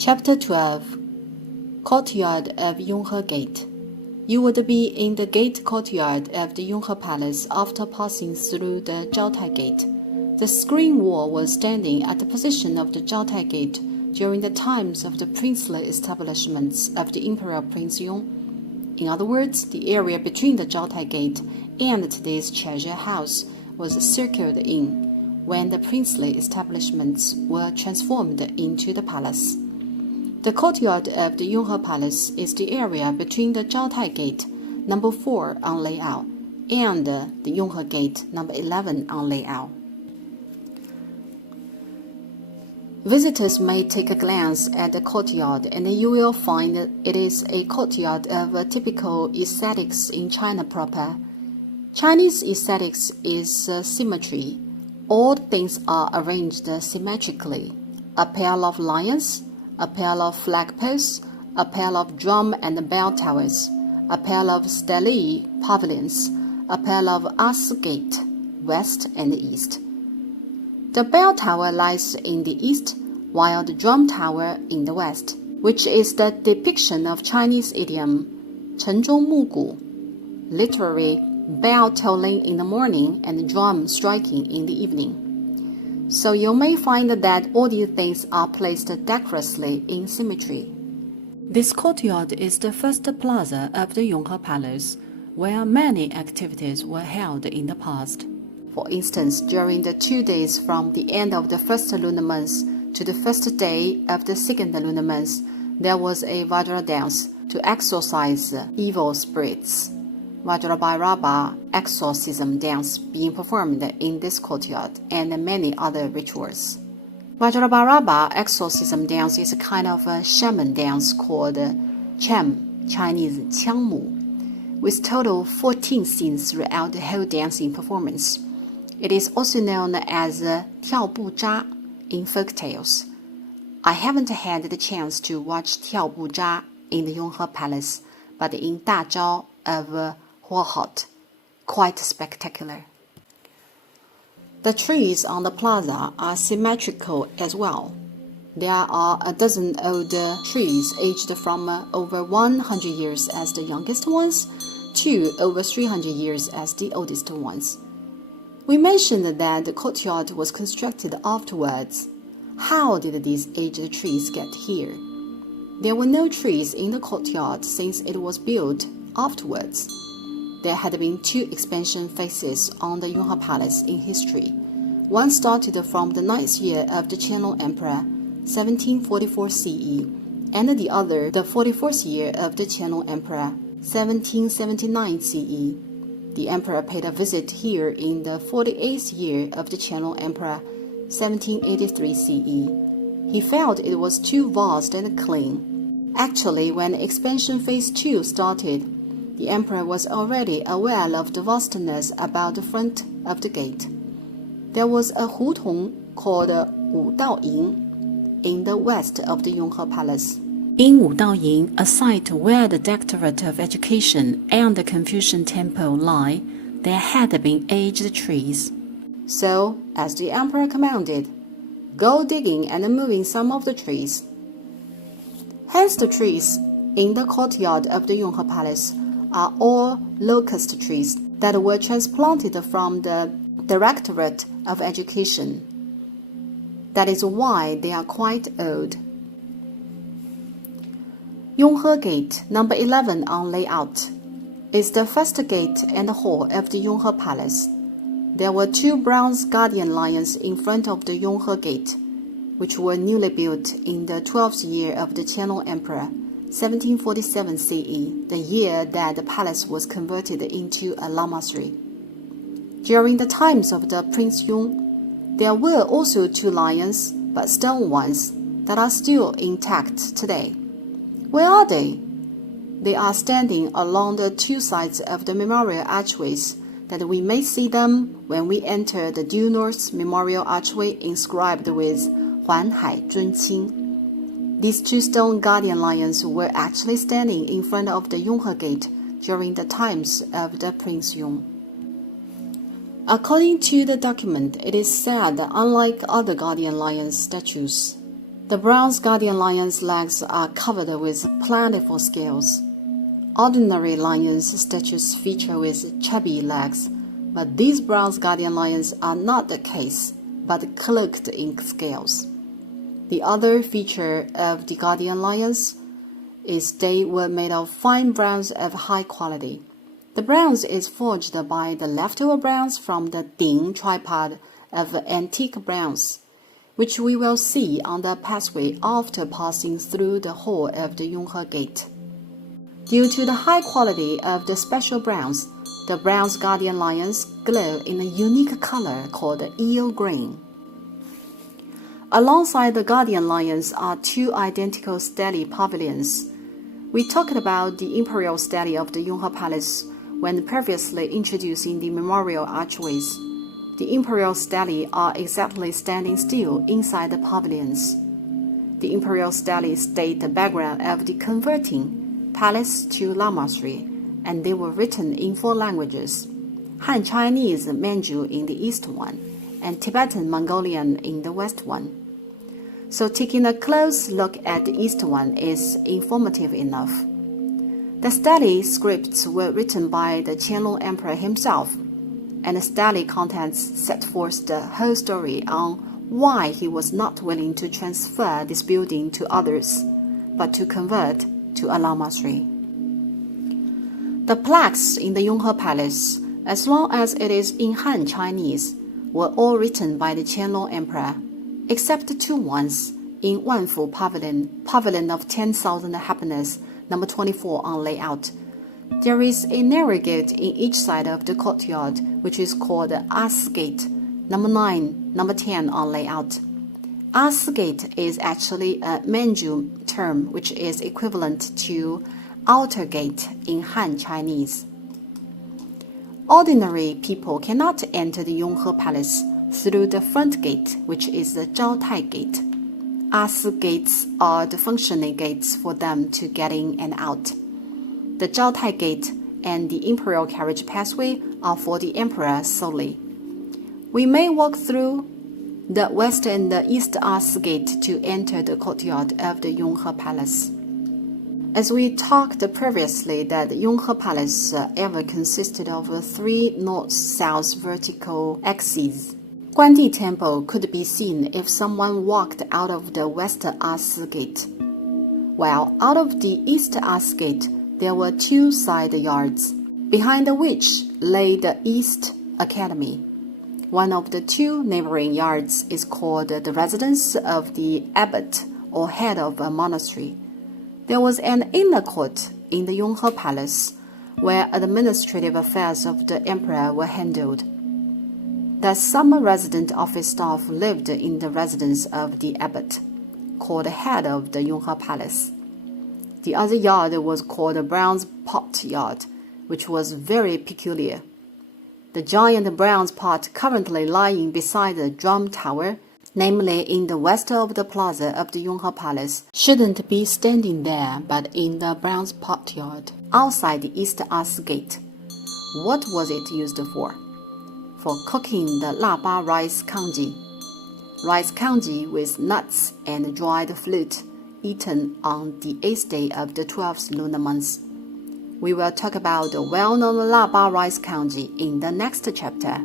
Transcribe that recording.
Chapter 12 Courtyard of Yonghe Gate. You would be in the gate courtyard of the Yonghe Palace after passing through the Zhaotai Gate. The screen wall was standing at the position of the Zhaotai Gate during the times of the princely establishments of the Imperial Prince Yong. In other words, the area between the Zhaotai Gate and today's treasure house was circled in when the princely establishments were transformed into the palace. The courtyard of the Yonghe Palace is the area between the Zhaotai Gate, number 4 on layout, and the Yonghe Gate, number 11 on layout. Visitors may take a glance at the courtyard and you will find it is a courtyard of typical aesthetics in China proper. Chinese aesthetics is symmetry. All things are arranged symmetrically. A pair of lions, a pair of flagpoles, a pair of drum and bell towers, a pair of stelae pavilions, a pair of arch gate, west and east. The bell tower lies in the east, while the drum tower in the west, which is the depiction of Chinese idiom 晨钟暮鼓, literally bell tolling in the morning and drum striking in the evening. So you may find that all these things are placed decorously in symmetry. This courtyard is the first plaza of the Yonghe Palace, where many activities were held in the past. For instance, during the 2 days from the end of the first lunar month to the first day of the second lunar month, there was a Vajra dance to exorcise evil spirits. Vajrabhairaba exorcism dance being performed in this courtyard and many other rituals. Vajrabhairaba exorcism dance is a kind of a shaman dance called Cham, Chinese Qiangmu, with total 14 scenes throughout the whole dancing performance. It is also known as 跳步扎 in folk tales. I haven't had the chance to watch 跳步扎 in the Yonghe Palace, but in Dazhao of Huahot, quite spectacular. The trees on the plaza are symmetrical as well. There are a dozen old trees aged from over 100 years as the youngest ones to over 300 years as the oldest ones. We mentioned that the courtyard was constructed afterwards. How did these aged trees get here? There were no trees in the courtyard since it was built afterwards. There had been 2 expansion phases on the Yonghe Palace in history. One started from the 9th year of the Qianlong Emperor, 1744 CE, and the other the 44th year of the Qianlong Emperor, 1779 CE. The emperor paid a visit here in the 48th year of the Qianlong Emperor, 1783 CE. He felt it was too vast and clean. Actually, when expansion phase 2 started, the emperor was already aware of the vastness about the front of the gate. There was a hutong called Wu Dao Ying in the west of the Yonghe Palace. In Wu Dao Ying, a site where the Directorate of Education and the Confucian Temple lie, there had been aged trees. So, as the emperor commanded, go digging and moving some of the trees. Hence the trees in the courtyard of the Yonghe Palace are all locust trees that were transplanted from the Directorate of Education. That is why they are quite old. Yonghe Gate, number 11 on layout, is the first gate and hall of the Yonghe Palace. There were 2 bronze guardian lions in front of the Yonghe Gate, which were newly built in the 12th year of the Qianlong Emperor, 1747 CE, the year that the palace was converted into a lamasery. During the times of the Prince Yong, there were also 2 lions, but stone ones, that are still intact today. Where are they? They are standing along the 2 sides of the memorial archways, that we may see them when we enter the due north memorial archway inscribed with 环海尊亲. These 2 stone guardian lions were actually standing in front of the Yonghe Gate during the times of the Prince Yong. According to the document, it is said that unlike other guardian lion statues, The bronze guardian lion's legs are covered with plentiful scales. Ordinary lions' statues feature with chubby legs, but these bronze guardian lions are not the case, but cloaked in scales. The other feature of the guardian lions is they were made of fine bronze of high quality. The bronze is forged by the leftover bronze from the Ding tripod of antique bronze, which we will see on the pathway after passing through the hall of the Yonghe Gate. Due to the high quality of the special bronze, the bronze guardian lions glow in a unique color called eel green. Alongside the guardian lions are two identical stele pavilions. We talked about the imperial stele of the Yonghe Palace when previously introducing the memorial archways. The imperial stele are exactly standing still inside the pavilions. The imperial stele state the background of the converting palace to lamasery, and they were written in 4 languages: Han Chinese Manchu in the east one, and Tibetan Mongolian in the west one. So taking a close look at the east one is informative enough. The stele scripts were written by the Qianlong Emperor himself, and the stele contents set forth the whole story on why he was not willing to transfer this building to others, but to convert to a lamasery. The plaques in the Yonghe Palace, as long as it is in Han Chinese, were all written by the Qianlong Emperor, except 2 ones in Wanfu Pavilion of 10,000 Happiness, number 24 on layout. There is a narrow gate in each side of the courtyard, which is called the As Gate, number 9, number 10 on layout. As Gate is actually a Manchu term which is equivalent to outer gate in Han Chinese. Ordinary people cannot enter the Yonghe Palace through the front gate, which is the Zhaotai Gate. As gates are the functioning gates for them to get in and out. The Zhaotai Gate and the Imperial Carriage Pathway are for the Emperor solely. We may walk through the west and the east As Gate to enter the courtyard of the Yonghe Palace. As we talked previously that the Yonghe Palace ever consisted of 3 north-south vertical axes. Guandi Temple could be seen if someone walked out of the west As Gate, while out of the east As Gate there were 2 side yards, behind which lay the East Academy. One of the 2 neighboring yards is called the residence of the abbot or head of a monastery. There was an inner court in the Yonghe Palace where administrative affairs of the emperor were handled. The summer resident office staff lived in the residence of the abbot, called the head of the Yonghe Palace. The other yard was called the bronze pot yard, which was very peculiar. The giant bronze pot currently lying beside the drum tower, namely in the west of the plaza of the Yonghe Palace, shouldn't be standing there but in the bronze pot yard, outside the East As Gate. What was it used for? For cooking the laba rice congee. Rice congee with nuts and dried fruit, eaten on the 8th day of the 12th lunar month. We will talk about the well-known laba rice congee in the next chapter.